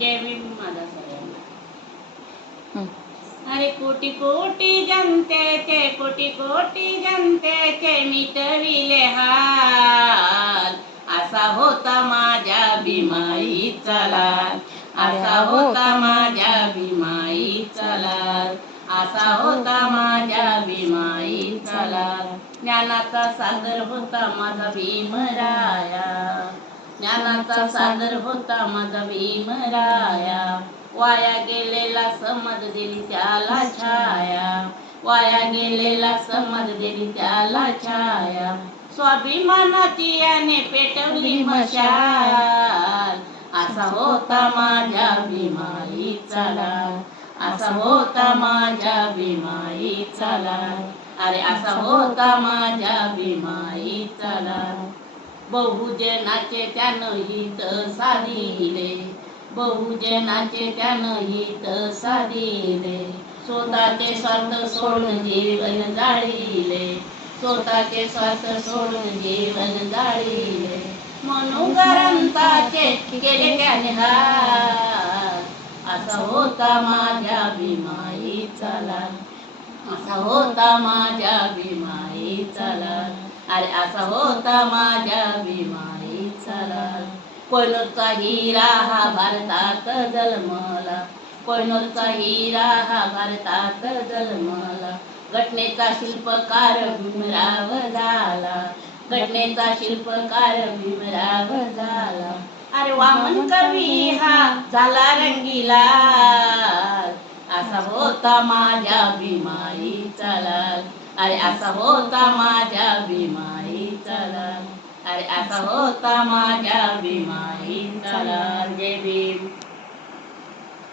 जय भीम माझा सगळ्यांना. अरे कोटी कोटी जनतेचे कोटी कोटी जनतेचे मिटविले हाल. असा होता माझ्या भीमाईचा लाल. असा होता माझ्या भीमाईचा लाल. असा होता माझ्या भीमाईचा लाल. ज्ञानाचा सागर होता माझा भीमराया. ज्ञानाचा सागर होता माझा भीमराया वाया गेलेला समज दिली त्याला छाया. वाया गेलेला समज दिली त्याला छाया. स्वाभिमानाची याने पेटवली मशाल. असा होता माझ्या भीमाईचा लाल. असा होता माझ्या भीमाईचा लाल. अरे असा होता माझ्या भीमाईचा लाल. बहुजनाचे त्यानं हित साधिले. बहुजनाचे त्यानं हित साधिले. स्वतःचे स्वार्थ सोडून जीवन जाळीले. स्वतःचे स्वार्थ सोडून जीवन जाळीले. मनुगरंताचे केले त्याने असा होता माझ्या भीमाई चला असा होता माझ्या भीमाई चला अरे असा होता माझ्या भीमाईचा लाल कोयनूरचा हिरा हा भारतात जन्मला. कोयनूरचा हिरा हा भारतात जन्मला. घटनेचा शिल्पकार भीमराव झाला. घटनेचा शिल्पकार भीमराव झाला. अरे वामन कवी हा झाला रंगीला. असा होता माझ्या भीमाईचा लाल अरे असा होता माझ्या भीमाईचा लाल अरे असा होता माझ्या भीमाईचा लाल जय भीम